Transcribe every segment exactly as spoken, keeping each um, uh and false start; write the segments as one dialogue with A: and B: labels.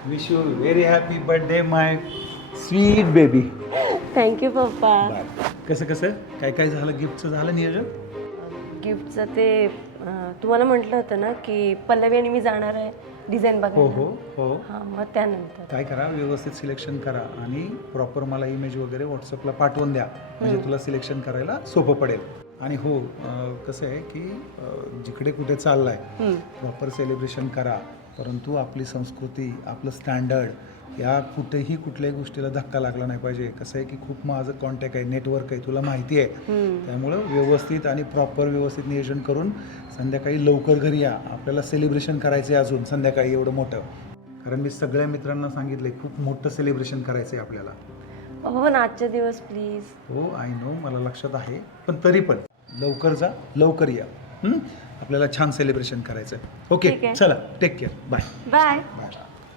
A: Wish you very happy birthday my sweet baby.
B: Thank you पप्पा.
A: कसं कसं काय काय झालं, गिफ्टचं झालं नियोजन?
B: गिफ्टचं ते अं, तुम्हाला म्हटलं होतं ना की पल्लवी आणि मी जाणार आहे डिझाईन
A: हो
B: बघायला.
A: हो हो.
B: हां मग त्यानंतर
A: काय करा, व्यवस्थित सिलेक्शन करा आणि प्रॉपर मला इमेज वगैरे व्हॉट्सअपला पाठवून द्या, म्हणजे तुला सिलेक्शन करायला सोपं पडेल. आणि हो अं, कसं आहे की अं, जिकडे कुठे चाललं आहे प्रॉपर सेलिब्रेशन करा, परंतु आपली संस्कृती, आपलं स्टँडर्ड या कुठेही कुठल्याही गोष्टीला धक्का लागला नाही पाहिजे. कसं आहे की खूप माझं कॉन्टॅक्ट आहे, नेटवर्क आहे, तुला माहिती आहे. त्यामुळं व्यवस्थित आणि प्रॉपर व्यवस्थित नियोजन करून संध्याकाळी लवकर घरी या. आपल्याला सेलिब्रेशन करायचं आहे अजून संध्याकाळी एवढं मोठं, कारण मी सगळ्या मित्रांना सांगितलं आहे खूप मोठं सेलिब्रेशन करायचं आहे आपल्याला.
B: हो ना, आजच्या दिवस प्लीज.
A: हो आय नो, मला लक्षात आहे, पण तरी पण लवकर जा, लवकर या. हं? आपल्याला छान सेलिब्रेशन करायचं आहे.
B: ठीक
A: ओके
B: आहे.
A: चला, take care, bye
B: bye.
A: Bye.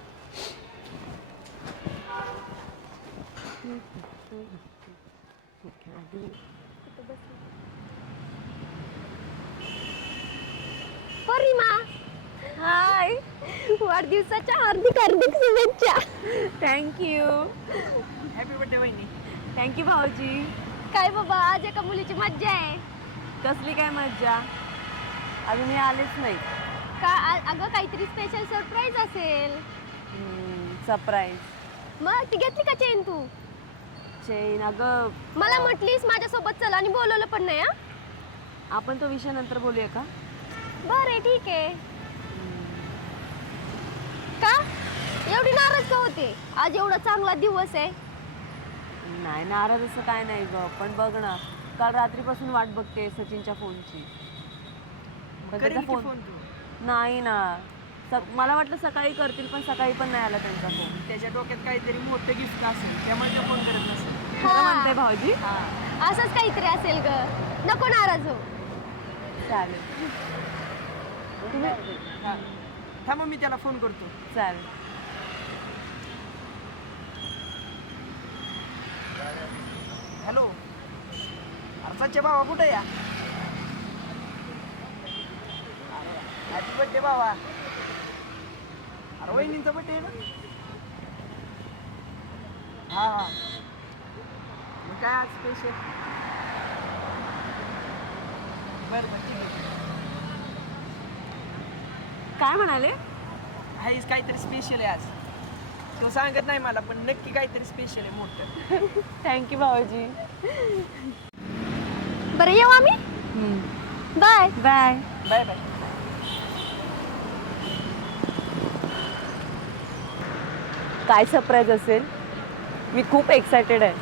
C: Parima, hi, वाढदिवसाच्या हार्दिक हार्दिक शुभेच्छा.
B: थँक्यू.
D: हॅपी बर्थडे वहिनी.
B: थँक्यू भाऊजी.
C: काय बाबा, आज एका मुलीची मज्जा आहे.
B: कसली काय मज्जा, अजून मी आलेच नाही.
C: का आ- अगं काहीतरी स्पेशल सरप्राईज असेल.
B: सरप्राईज
C: मग ती घेतली का चेन तू?
B: चेन? अगं
C: मला म्हटलीस माझ्यासोबत चल आणि बोलवलं पण नाही. हा,
B: आपण तो विषय नंतर बोलूया का?
C: बरं ठीक आहे. का एवढी नाराज का होते? आज एवढा चांगला दिवस आहे.
B: नाही, नाराज असं काय नाही ग, पण बघ ना, काल रात्रीपासून वाट बघते सचिनच्या फोनची. पण
D: करेल
B: त्याचा
D: की
B: फोन
D: फोन तू.
B: नाही ना. स- मला वाटलं सकाळी करतील, पण सकाळी पण नाही आला त्यांचा फोन.
D: त्याच्या डोक्यात काहीतरी मोठं गिफ्ट असेल, त्यामुळे तो फोन करत नसेल.
B: खरं म्हणते भाऊजी.
C: असंच काहीतरी असेल ग, नको नाराज हो.
B: चालेल.
D: हा. थांबा, मी त्याला फोन करतो.
B: चालेल.
D: हॅलो, अर्जाच्या भावा कुठे या? हॅपी बर्थडे भावा. अरे वहिनींचा बर्थडे आहे ना? हा हा. मग काय आज स्पेशल? बरं बरं ठीक आहे.
B: काय म्हणाले?
D: हाईच काहीतरी स्पेशल आहे आज. तो सांगत नाही मला, पण नक्की काहीतरी स्पेशल आहे मोठं.
B: थँक्यू भाऊजी.
C: बरं येऊ आम्ही. Bye
B: bye.
D: Bye bye.
B: काय सरप्राईज असेल? मी खूप एक्सायटेड आहे.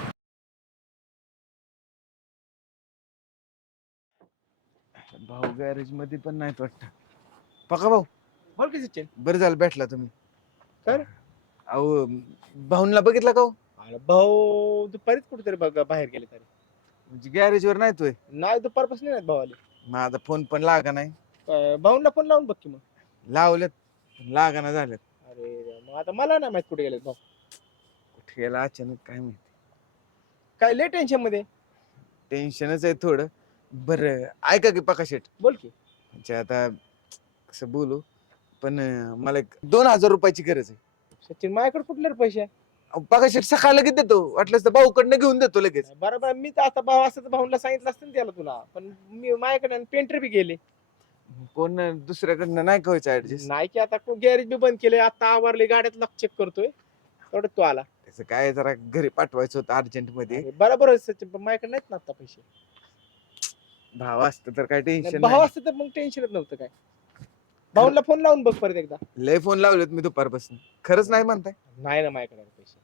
E: भाऊ गॅरेज मध्ये पण नाहीत वाटतं. पका भाऊ,
D: बोल की सचिन.
E: बरं झालं भेटला तुम्ही.
F: काय रे?
E: अहो भाऊनला बघितला का हो?
F: अरे भाऊ दुपारीच कुठेतरी बघा बाहेर गेले तरी.
E: म्हणजे गॅरेज वर नाही तोय.
F: नाही दुपारपासून नाही भाऊ आले.
E: माझा फोन पण लागा नाही.
F: अं, भाऊंना पण लावून बघ की मग.
E: लावलेत पण लागाना झालेत.
F: अरे मग आता मला नाही माहित कुठे गेलेत भाऊ.
E: कुठे गेला अचानक काय माहिती.
F: काय लय टेन्शन मध्ये.
E: टेन्शनच आहे थोडं. बरं ऐका की पका शेट,
F: बोल की.
E: म्हणजे आता कसं बोलू, पण अं, मला एक दोन हजार रुपयाची गरज आहे.
F: सचिन माझ्याकडे कुठले रे पैसे आहे?
E: अहो, पका शेट सकाळ लगेच देतो, वाटलंच तर भाऊकडनं घेऊन देतो लगेच.
F: बरोबर मी तर आता भाऊ असं तर भाऊला सांगितलं असतं ना त्याला तुला, पण मी माझ्याकडे पेंटर बी गेले.
E: कोण दुसऱ्याकडनं नाही व्हायचं ऍडजस्ट.
F: नाही की आता गॅरेज बी बंद केले, आता आवरले, गाड्यात लॉक चेक करतोय, तेवढ्यात तू आला.
E: त्याचं काय जरा घरी पाठवायचं होतं अर्जंट मध्ये.
F: अरे बरोबर आहे सचिन, पण माझ्याकडे नाहीत ना आता पैसे.
E: भाव असतं तर काय टेन्शन
F: भाऊ
E: नाही.
F: असतं तर मग टेन्शनच नव्हतं काय. भाऊला फोन लावून बघ परत एकदा.
E: लय फोन लावलेत मी दुपारपासून, खरंच नाही म्हणताय.
F: नाही ना माझ्याकडे पैसे.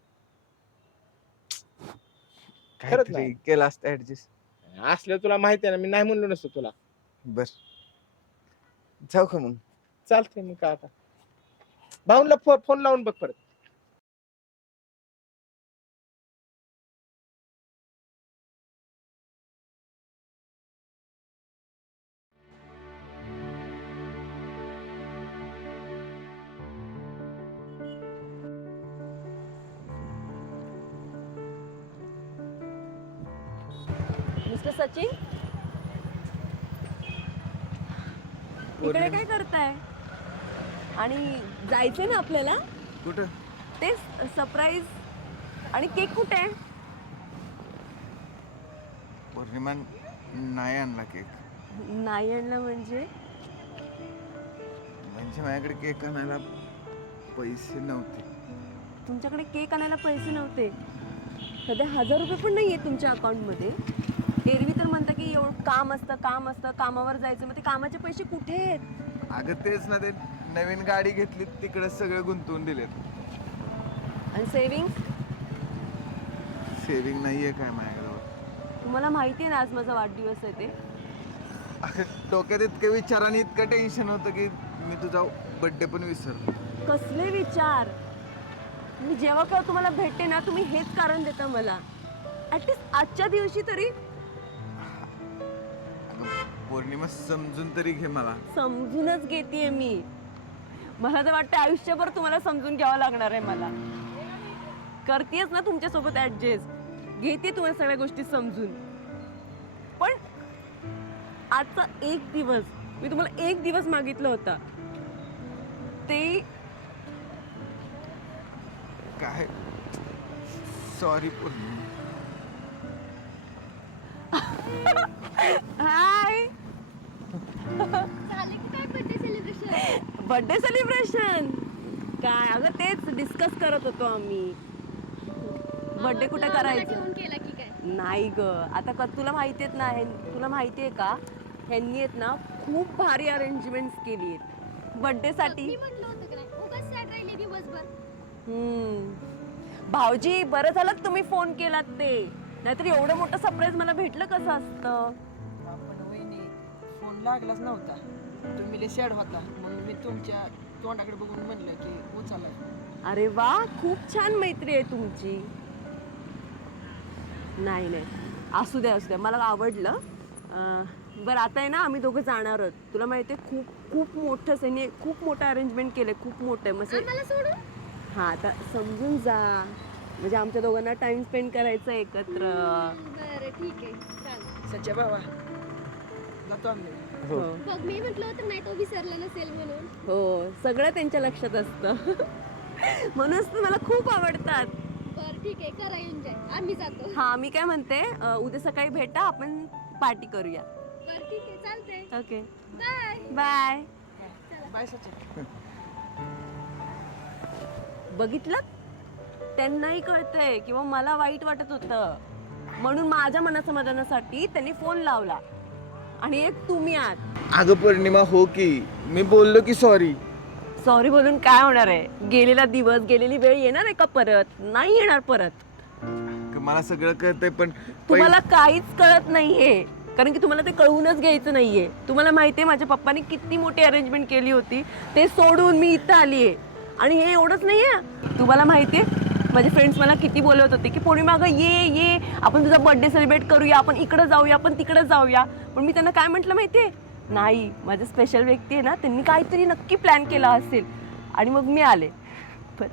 E: काहीतरी
F: नाही.
E: केलं असतं ऍडजस्ट.
F: असलं तुला माहिती आहे ना, मी नाही म्हणलो नसतो तुला.
E: बर जाऊ का मग?
F: चालतंय मग काय आता. भाऊला फोन लावून बघ परत.
B: मिस्टर सचिन, इकडे काय करताय? आणि जायचंय ना आपल्याला?
E: कुठं?
B: ते सरप्राईज आणि केक कुठे आहे?
E: पौर्णिमा नाही आणला केक.
B: नाही आणलं म्हणजे?
E: म्हणजे माझ्याकडे केक आणायला पैसे नव्हते.
B: तुमच्याकडे केक आणायला पैसे नव्हते? सध्या हजार रुपये पण नाही आहे तुमच्या अकाउंटमध्ये. एरवी तर म्हणता की एवढं काम असतं काम असतं कामावर जायचं, मग ते कामाचे पैसे कुठे आहेत?
E: अगं तेच ना, ते नवीन गाडी घेतली तिकडे सगळे गुंतवून दिलेत.
B: आणि सेविंग?
E: सेविंग नाहीये काय माझ्याजवळ.
B: तुम्हाला माहिती आहे ना आज माझा वाढदिवस आहे ते.
E: अगं डोक्यात इतकं विचार आणि इतकं टेन्शन होतं की मी तुझा बर्थडे पण विसरलो.
B: कसले विचार? मी जेव्हा केव्हा तुम्हाला भेटते ना तुम्ही हेच कारण देता मला. ऍटलीस्ट आजच्या दिवशी तरी
E: अगं पौर्णिमा समजून तरी घे मला.
B: समजूनच घेतेय मी. मला तर वाटतं आयुष्यभर तुम्हाला समजून घ्यावं लागणार आहे मला. करतेच ना तुमच्यासोबत ऍडजस्ट, घेते तुम्हाला सगळ्या गोष्टी समजून. पण आजचा एक दिवस मी तुम्हाला एक दिवस मागितलं होता ते
E: काय सॉरी पौर्णिमा.
B: हाय
C: झाले की काय बर्थडे सेलिब्रेशन?
B: बर्थडे सेलिब्रेशन काय? अगं तेच डिस्कस करत होतो आम्ही. बर्थडे कुठे करायचं?
C: ठेवून केला की काय?
B: नाही ग, आता क तुला माहिती आहेत ना, हे- तुला माहिती आहे का ह्यांनी आहेत ना खूप भारी अरेंजमेंट्स केली आहेत बर्थडेसाठी.
C: मी म्हटलं होतं का नाही उगाच सॅड राहिली दिवसभर.
B: हम्म भाऊजी बरं झालं तुम्ही फोन केलात ते, नाहीतर एवढं मोठं सरप्राईज मला भेटलं कसं असतं.
D: पण वहिनी फोन लागलाच नव्हता, तुम्ही लय सॅड होता म्हणून मी तुमच्या तोंडाकडे बघून म्हणलं की उचलला.
B: अरे वा, खूप छान मैत्री आहे तुमची. नाही नाही असू द्या असू द्या, मला आवडलं. अं, बरं आता आहे ना आम्ही दोघं जाणार आहोत. तुला माहिती आहे खूप खूप मोठं त्यांनी खूप मोठं अरेंजमेंट केलं, खूप मोठं आहे. मग
C: आम्हाला सोडून
B: हां आता समजून जा, म्हणजे आमच्या दोघांना टाइम स्पेंड करायचं एकत्र.
C: बरं ठीक आहे चालेल.
D: सच्चा बाबा जातो आम्ही.
B: हो
C: बघ मी म्हटलं होतं नाही तो विसरला नसेल म्हणून.
B: हो सगळं त्यांच्या लक्षात असतं. म्हणूनच तर मला खूप आवडतात.
C: बरं ठीक आहे करा एन्जॉय, आम्ही जातो.
B: हां मी काय म्हणते, अं, उद्या सकाळी भेटा, आपण पार्टी करूया.
C: बरं ठीक आहे चालतंय.
B: Okay
C: bye.
B: बाय.
D: बाय सच्चा.
B: बघितलं, त्यांनाही कळतंय किंवा मला वाईट वाटत होतं म्हणून माझ्या मनासमाधानासाठी त्यांनी फोन लावला आणि एक तुम्ही आहात.
E: अगं पौर्णिमा हो की, मी बोललो की सॉरी.
B: सॉरी बोलून काय होणार आहे? गेलेला दिवस गेलेली वेळ येणार आहे का परत? नाही येणार परत.
E: मला सगळं कळतंय पण
B: तुम्हाला काहीच कळत नाहीये, कारण की तुम्हाला ते कळवूनच घ्यायचं नाहीये. तुम्हाला माहितीये माझ्या पप्पानी किती मोठी अरेंजमेंट केली होती, ते सोडून मी इथं आलीये. आणि हे एवढंच नाहीये, तुम्हाला माहितीये माझे फ्रेंड्स मला किती बोलत होते की पौर्णिमा अगं ये ये आपण तुझा बर्थडे सेलिब्रेट करूया, आपण इकडं जाऊया, आपण तिकडं जाऊया. पण मी त्यांना काय म्हटलं माहितीये, नाही माझं स्पेशल व्यक्ती आहे ना, त्यांनी काहीतरी नक्की प्लॅन केला असेल आणि मग मी आले. पण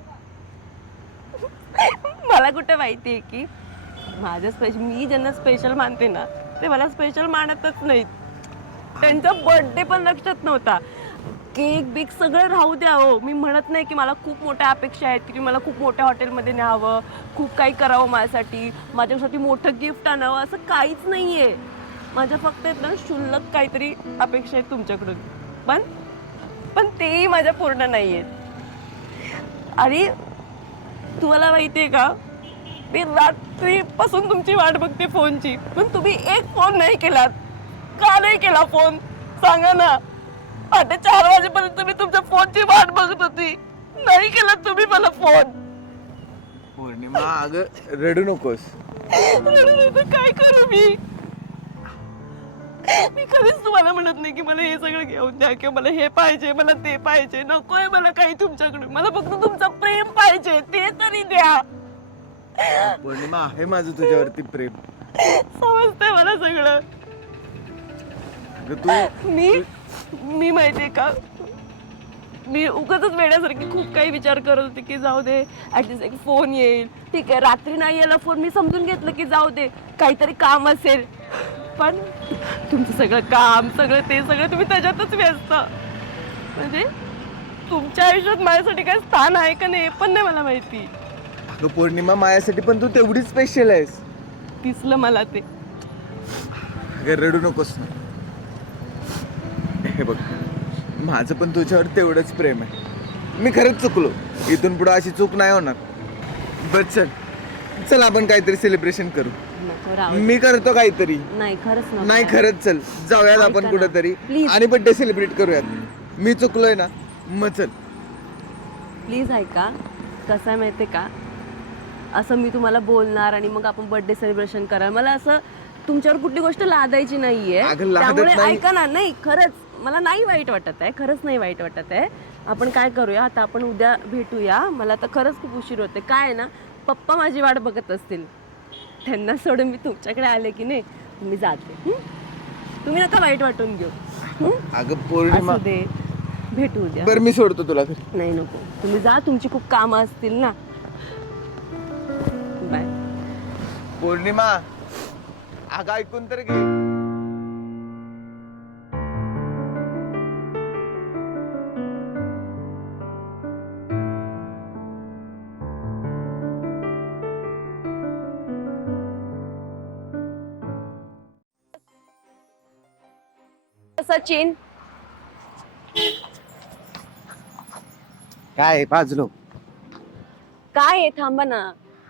B: मला कुठं माहिती आहे की माझं स्पेशल, मी ज्यांना स्पेशल मानते ना ते मला स्पेशल मानतच नाहीत. त्यांचा बर्थडे पण लक्षात नव्हता. केक बिक सगळं राहू द्या हो, मी म्हणत नाही की मला खूप मोठ्या अपेक्षा आहेत की तुम्ही मला खूप मोठ्या हॉटेलमध्ये न्यावं, खूप काही करावं माझ्यासाठी, माझ्यासाठी मोठं गिफ्ट आणावं, असं काहीच नाही आहे. माझ्या फक्त ना क्षुल्लक काहीतरी अपेक्षा आहेत तुमच्याकडून, पण पण तेही माझ्या पूर्ण नाही आहेत. आणि तुम्हाला माहिती आहे का, मी रात्रीपासून तुमची वाट बघते फोनची, पण तुम्ही एक फोन नाही केलात. का नाही केला फोन सांगा ना? पहाटे चार वाजेपर्यंत मी तुमच्या फोनची वाट बघत होती, नाही केला तुम्ही मला फोन.
E: पौर्णिमा अगं रडू नकोस.
B: काय करू मी? मी कधीच तुम्हाला म्हणत नाही की मला हे सगळं घेऊन द्या किंवा मला हे पाहिजे, मला ते पाहिजे. नकोय मला काही तुमच्याकडून, मला फक्त तुमचं प्रेम पाहिजे, ते तरी द्या.
E: पौर्णिमा आहे माझं तुझ्यावरती प्रेम.
B: समजतंय मला सगळं.
E: अगं तू
B: मी मी माहितीये का, मी उगाच वेड्यासारखी खूप काही विचार करत होते की जाऊ दे ऍटलीस्ट एक फोन येईल, ठीक आहे. रात्री नाही यायला फोन, मी समजून घेतलं की जाऊ दे काहीतरी काम असेल. पण तुमचं सगळं काम सगळं ते सगळं तुम्ही त्याच्यातच व्यस्त, म्हणजे तुमच्या आयुष्यात माझ्यासाठी काय स्थान आहे का नाही हे पण नाही मला माहिती.
E: अगं पौर्णिमा, माझ्यासाठी पण तू तेवढीच स्पेशल आहेस.
B: दिसलं मला ते.
E: अगं रडू नकोस ना. हे बघ, माझं पण तुझ्यावर तेवढंच प्रेम आहे. मी खरंच चुकलो. इथून पुढे अशी चूक नाही होणार. बस चल चल आपण काहीतरी सेलिब्रेशन करू.
B: नको राहू.
E: मी करतो काहीतरी.
B: नाही खरंच नको.
E: नाही खरंच चल जाऊयात आपण
B: ऐका ना,
E: कुठेतरी
B: please.
E: आणि बर्थडे सेलिब्रेट करूयात. मी चुकलोय ना, मग चल.
B: प्लीज ऐका. कसं आहे माहिती आहे का, असं मी तुम्हाला बोलणार आणि मग आपण बर्थडे सेलिब्रेशन करा, मला असं तुमच्यावर कुठली गोष्ट लादायची नाहीये.
E: अगं, लादत
B: त्यामुळे
E: नाही.
B: ऐका ना. नाही खरंच मला नाही वाईट वाटत आहे. खरंच नाही वाईट वाटत आहे. आपण काय करूया आता, आपण उद्या भेटूया. मला आता खरंच खूप उशीर होते. काय आहे ना, पप्पा माझी वाट बघत असतील. त्यांना सोडून मी तुमच्याकडे आले की नाही, मी जाते. हं? तुम्ही नका वाईट वाटून घेऊ. हं?
E: अगं पौर्णिमा,
B: असू दे, भेटू उद्या.
E: बरं मी सोडतो तुला घरी.
B: नाही नको, तुम्ही जा, तुमची खूप कामं असतील ना. बाय.
E: पौर्णिमा, अगं ऐकून तर घे.
B: सचिन,
E: काय बाजलो?
B: काय आहे, थांबा ना.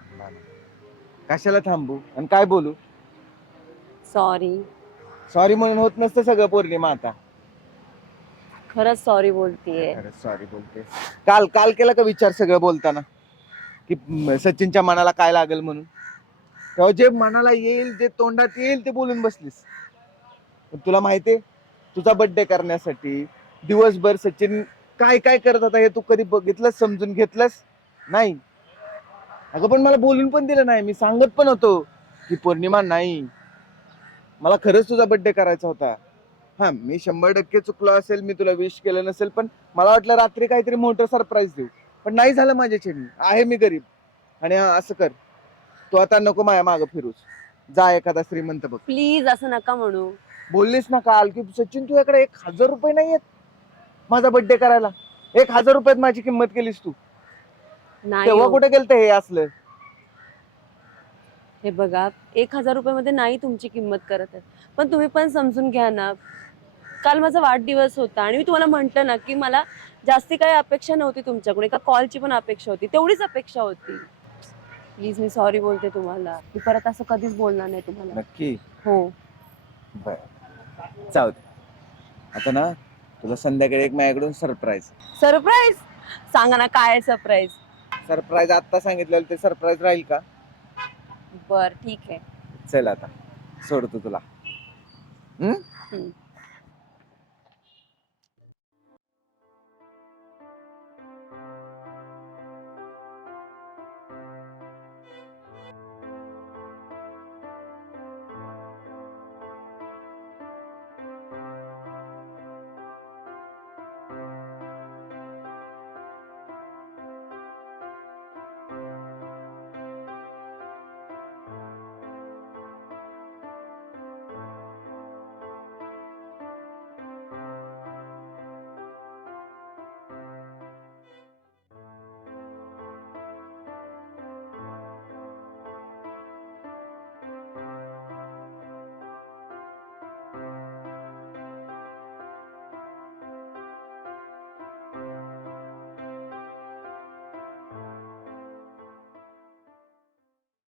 E: कशाला थांबू आणि काय बोलू?
B: सॉरी.
E: सॉरी म्हणून होत नसतं सगळं पौर्णिमा. आता
B: खरंच सॉरी बोलतीये.
E: सॉरी बोलते. काल काल केला का विचार सगळं बोलताना की म, सचिनच्या मनाला काय लागेल म्हणून? तेव्हा जे मनाला येईल, जे तोंडात येईल ते बोलून बसलीस. पण तुला माहितीये, तुझा बर्थडे करण्यासाठी दिवसभर सचिन काय काय करत होता हे तू कधी बघितलंस, समजून घेतलंस नाही? अगं पण मला बोलून पण दिलं नाही. मी सांगत पण होतो की पौर्णिमा नाही, मला खरंच तुझा बर्थडे करायचा होता. हा, मी शंभर टक्के चुकलो असेल, मी तुला विश केलं नसेल, पण मला वाटलं रात्री काहीतरी मोठं सरप्राईज देऊ, पण नाही झालं माझ्याच्यानी. आहे मी गरीब. आणि हा, असं कर, तू आता नको माझ्या मागं फिरूस. जा एखादा श्रीमंत बघ.
B: प्लीज असं नका म्हणू.
E: बोललीस ना काल की सचिन तुझ्याकडे एक हजार रुपये नाहीयेत माझा बर्थडे करायला. एक हजार रुपयात माझी किंमत केलीस तू.
B: नाही
E: तेव्हा
B: हो.
E: कुठे गेलत हे असलं?
B: हे बघा, एक हजार रुपयामध्ये नाही तुमची किंमत करत आहे, पण तुम्ही पण समजून घ्या ना. काल माझा वाढदिवस होता आणि मी तुम्हाला म्हंटल ना की मला जास्ती काही अपेक्षा नव्हती तुमच्याकडून. एका कॉलची पण अपेक्षा होती, तेवढीच अपेक्षा होती. प्लीज मी सॉरी बोलते तुम्हाला. मी परत असं कधीच बोलणार नाही तुम्हाला.
E: नक्की?
B: हो.
E: बर, जाऊ दे. आता ना तुला संध्याकाळी एक माझ्याकडून सरप्राईज.
B: सरप्राईज? सांगा ना, काय आहे सरप्राईज?
E: सरप्राईज आता सांगितलेलं ते सरप्राईज राहील का?
B: बर ठीक आहे.
E: चल आता सोडतो तुला. हम्म
B: हम्म.